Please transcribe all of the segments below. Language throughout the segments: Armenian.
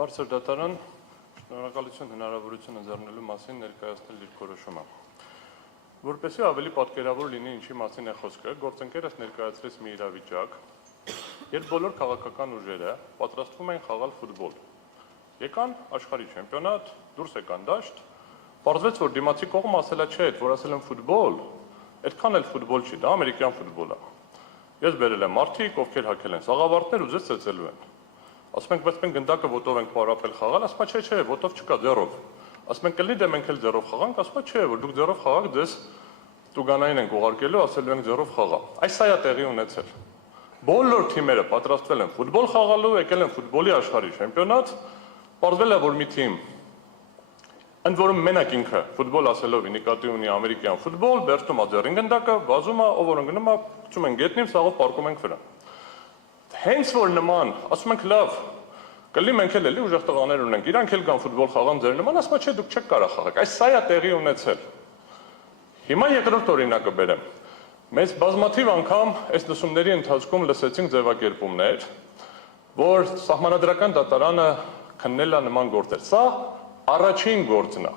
Բարձր դատարան շնորհակալություն հնարավորություն ընձեռնելու մասին ներկայացնել իր որոշումը։ Որպեսզի ավելի պատկերավոր լինի ինչի մասին է խոսքը, գործընկերս ներկայացրեց մի իրավիճակ, երբ բոլոր քաղաքական ուժերը պատրաստվում են խաղալ ֆուտբոլ։ Եկան աշխարհի չեմպիոնատ, դուրս եկան դաշտ, պարզվեց, որ դիմացի կողմը ասել է, չէ, որ ասել են ֆուտբոլ, այդքան էլ ֆուտբոլ չի, դա ամերիկյան ֆուտբոլ է։ Ես բերել եմ մարդիկ, ովքեր հագել են սաղավարտներ ու ձեզ ծեծելու են։ Ասում ենք, բայց մենք գնդակը ոտով ենք պարապել խաղալ, ասում է, չէ, ոտով չկա, ձեռով։ Ասում ենք, կլինի դե մենք էլ ձեռով խաղանք, ասում է, չէ, որ դուք ձեռով խաղաք, ձեզ տուգանային ենք ուղարկելու, ասելու ենք ձեռով խաղա։ Այս սա է տեղի ունեցել։ Բոլոր թիմերը պատրաստվել են ֆուտբոլ խաղալու, եկել են ֆուտբոլի աշխարհի չեմպիոնատ, պարզվել է, որ մի թիմ, ընդ որում մենակ ինքը ֆուտբոլ ասելով նկատի ունի ամերիկյան ֆուտբոլ, բերտում է ձեռին գնդակը, վազում է, ով որ ընկնում է, փչում են գետնին, սաղով պարկում ենք վրան։ Հենց որ նման, ասում ենք լավ, կլի մենք էլ էլի ուժեղ տղաներ ունենք, իրանք էլ կան ֆուտբոլ խաղան ձեր նման, ասում է չէ, դուք չեք կարող խաղալ։ Այս սա է տեղի ունեցել։ Հիմա երկրորդ օրինակը բերեմ։ Մեզ բազմաթիվ անգամ այս լսումների ընթացքում լսեցինք ձևակերպումներ, որ սահմանադրական դատարանը քննել է նման գործեր։ Սա առաջին գործն է։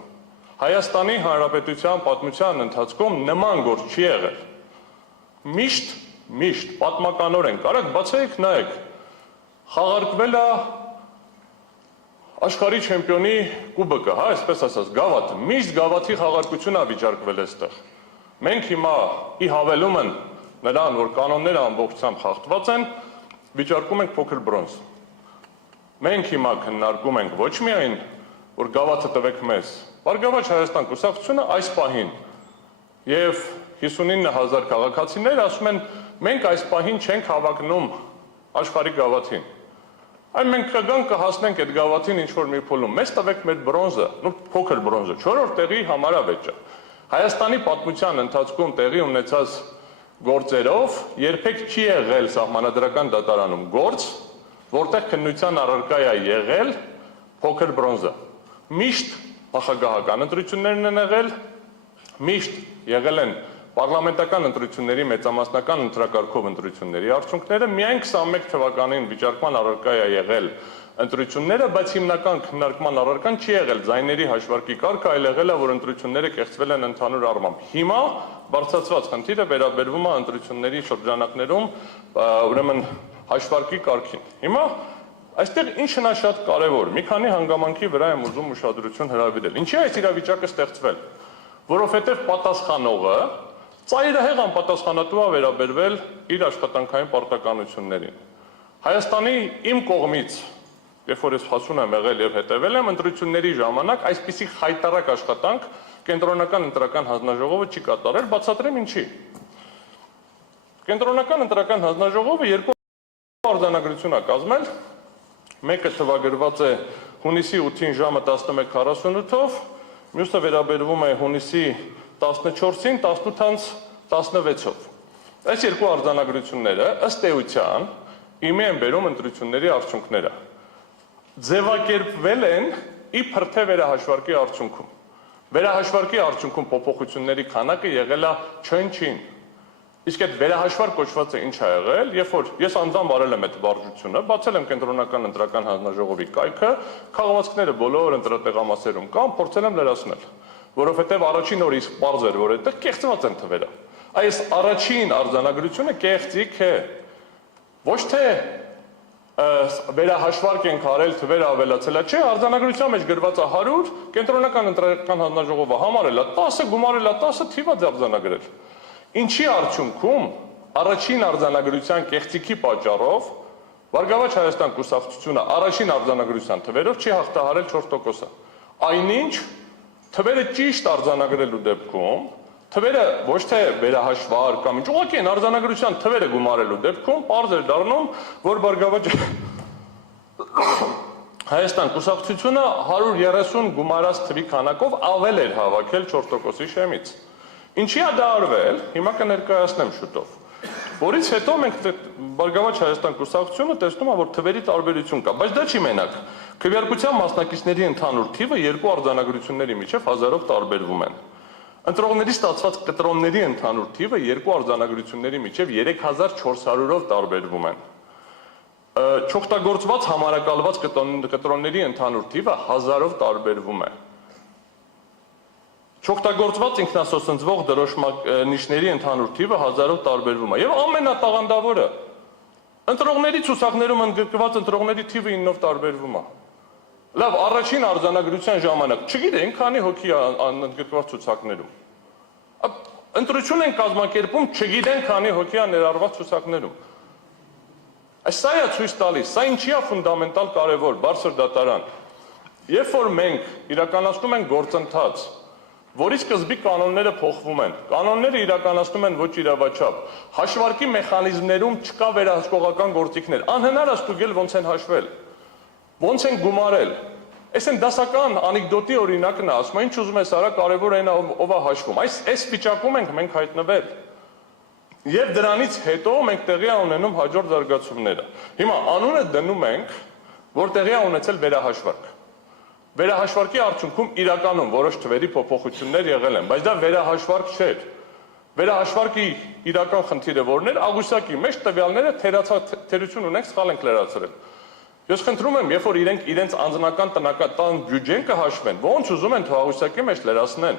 Հայաստանի Հանրապետության պատմության ընթացքում նման գործ չի եղել։ Միշտ պատմականորեն կարակ բացեք նայեք, խաղարկվել է աշխարհի չեմպիոնի կուբկը, հա, այսպես ասած, գավաթը, միշտ գավաթի խաղարկություն է վիճարկվել այստեղ։ Մենք հիմա ի հավելումն նրան, որ կանոնները ամբողջությամբ խախտված են, վիճարկում ենք փոքր բրոնզ։ Մենք հիմա քննարկում ենք ոչ միայն, որ գավաթը տվեք մեզ, Բարգավաճ Հայաստան կուսակցությունը այս պահին եւ 59,000 քաղաքացիներ ասում են, մենք այս պահին չենք հավակնում աշխարհի գավաթին։ Այն մենք կգանք կհասնենք այդ գավաթին ինչ-որ մի փուլում։ Մեզ տվեք մեր բրոնզը, փոքր բրոնզը, 4-րդ տեղի համարավեճը։ Հայաստանի պատմության ընթացքում տեղի ունեցած գործերով երբեք չի եղել սահմանադրական դատարանում գործ, որտեղ քննության առարկա է եղել փոքր բրոնզը։ Միշտ նախագահական ընտրություններն են եղել, միշտ եղել են պարլամենտական ընտրությունների մեծամասնական ընտրակարգով ընտրությունների արդյունքները, միայն 21 թվականին վիճարկման առարկա է եղել ընտրությունները, բայց հիմնական քննարկման առարկան չի եղել ձայների հաշվարկի կարգը, այլ եղել է, որ ընտրությունները կեղծվել են ընդհանուր առմամբ։ Հիմա բարձրացված խնդիրը վերաբերվում է ընտրությունների շրջանակներում, ուրեմն հաշվարկի կարգին։ Հիմա այստեղ ինչն է շատ կարևոր, մի քանի հանգամանքի վրա եմ ուզում ուշադրություն հրավիրել։ Ինչի է այս իրավիճակը ստեղծվել, որովհետև պատասխանողը ծայրահեղ անպատասխանատու է վերաբերվել իր աշխատանքային պարտականություններին։ Հայաստանի իմ կողմից, երբ որ ես հասուն եմ եղել եւ հետեւել եմ, ընտրությունների ժամանակ այսպիսի խայտարակ աշխատանք կենտրոնական ընտրական հանձնաժողովը չի կատարել, բացատրեմ ինչի։ Կենտրոնական ընտրական հանձնաժողովը երկու արձանագրություն է կազմել, մեկը թվագրված է հունիսի 8-ին ժամը 11:48-ով, մյուսը վերաբերվում է հունիսի 14-ին 18:16-ով։ Այս երկու արձանագրությունները ըստ էության իմի են բերում ընտրությունների արդյունքները։ Ձևակերպվել են իբր թե վերահաշվարկի արդյունքում։ Վերահաշվարկի արդյունքում փոփոխությունների քանակը եղել է չնչին։ Իսկ այդ վերահաշվարկ կոչվածը ինչ է եղել, երբ որ ես անձամբ արել եմ այդ վարժությունը, բացել եմ կենտրոնական ընտրական հանձնաժողովի կայքը, քաղաքացիները բոլոր ընտրատեղամասերում կան, փորձել եմ լրացնել, որովհետև առաջին օրից պարզ էր, որ այդտեղ կեղծված են թվերը։ Այս առաջին արձանագրությունը կեղծիք է։ Ոչ թե վերահաշվարկ ենք արել, թվերը ավելացել է, չէ, արձանագրության մեջ գրված է 100, կենտրոնական ընտրական հանձնաժողովը համարել է 10, գումարել է 10, թիվը արձանագրել։ Ինչի արդյունքում առաջին արձանագրության կեղծիքի պատճառով Բարգավաճ Հայաստան կուսակցությունը առաջին արձանագրության թվերով չի հաղթահարել 4%-ը։ Այնինչ թվերը ճիշտ արձանագրելու դեպքում, թվերը ոչ թե վերահաշվար կամ ինչ, ուղղակի են արձանագրության թվերը գումարելու դեպքում պարզ էր դառնում, որ Բարգավաճ Հայաստան կուսակցությունը 130 գումարած թվի քանակով ավել էր հավաքել 4%-ի շեմից։ Ինչի է դա արվել, հիմա կներկայացնեմ շուտով, որից հետո մենք Բարգավաճ Հայաստան կուսակցությունը տեսնում է, որ թվերի տարբերություն կա, բայց դա չի մենակ։ Քվեարկության մասնակիցների ընդհանուր թիվը երկու արձանագրությունների միջև 1000-ով տարբերվում են։ Ընտրողների ստացված կտրոնների ընդհանուր թիվը երկու արձանագրությունների միջև 3400-ով տարբերվում են։ Չօգտագործված համարակալված կտրոնների ընդհանուր թիվը 1000-ով տարբերվում է։ Չօգտագործված ինքնասոսնձվող դրոշմանիշների ընդհանուր թիվը 1000-ով տարբերվում է։ Եվ ամենատաղանդավորը, ընտրողների ցուցակներում ընդգրկված ընտրողների թիվը 9-ով տարբերվում է։ Լավ, առաջին արձանագրության ժամանակ չգիտենք քանի հոգի ընդգրկված ցուցակներում։ Ընտրություն են կազմակերպում, չգիտենք քանի հոգի է ներառված ցուցակներում։ Սա է ցույց տալիս, սա ինչի է ֆունդամենտալ կարևոր, բարձր դատարան։ Երբ որ մենք իրականացնում ենք գործընթաց, որի սկզբի կանոնները փոխվում են, կանոնները իրականացնում են ոչ իրավաչափ, հաշվարկի մեխանիզմներում չկա վերահսկողական գործիքներ, անհնար է ստուգել ոնց են հաշվել, ոնց են գումարել։ Այս են դասական անեկդոտի օրինակն է, ասում ինչ ուզում ես արա, կարևոր այն ով է հաշվում։ Այս վիճակում ենք մենք հայտնվել։ Եվ դրանից հետո մենք տեղի է ունենում հաջորդ զարգացումները։ Հիմա անունը դնում ենք, որ տեղի է ունեցել վերահաշվարկ։ Վերահաշվարկի արդյունքում իրականում որոշ թվերի փոփոխություններ եղել են, բայց դա վերահաշվարկ չէր։ Վերահաշվարկի իրական խնդիրը որն էր, աղյուսակի մեջ տվյալները թերություն ունենք, սխալ ենք լրացրել։ Ես խնդրում եմ, երբ որ իրենք իրենց անձնական տնական բյուջեն կհաշվեն, ոնց ուզում են աղյուսակի մեջ լրացնեն։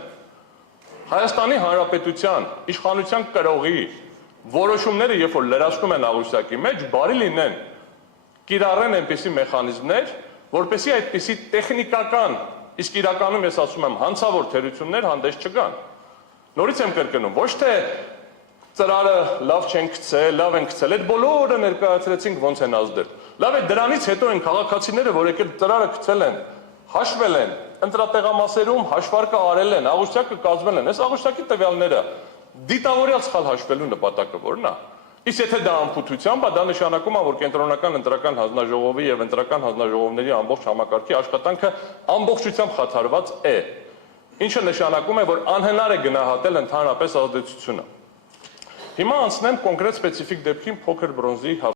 Հայաստանի Հանրապետության իշխանության կրողի որոշումները, երբ որ լրացնում են աղյուսակի մեջ, բարի լինեն կիրառեն այնպիսի մեխանիզմներ, որպեսզի այդպիսի տեխնիկական, իսկ իրականում ես ասում եմ հանցավոր թերություններ հանդես չգան։ Նորից եմ կրկնում, ոչ թե ծրարը լավ չեն գցել, լավ են գցել, այդ բոլորը ներկայացրեցինք ոնց են ազդել։ Լավ է, դրանից հետո են քաղաքացիները, որ եկել ծրարը գցել են, հաշվել են, ընտրատեղամասերում հաշվարկը արել են, աղյուսակը կազմել են, այս աղյուսակի տվյալները դիտավորյալ սխալ հաշվելու նպատակը որն է։ Իսկ եթե դա անփութությամբ է, դա նշանակում է, որ կենտրոնական ընտրական հանձնաժողովի եւ ընտրական հանձնաժողովների ամբողջ համակարգի աշխատանքը ամբողջությամբ խաթարված է, ինչը նշանակում է, որ անհնար է գնահատել ընդհանրապես ազդեցությունը։ Հիմա անցնեմ կոնկրետ սպეციფიկ դեպքին փոքր բրոնզի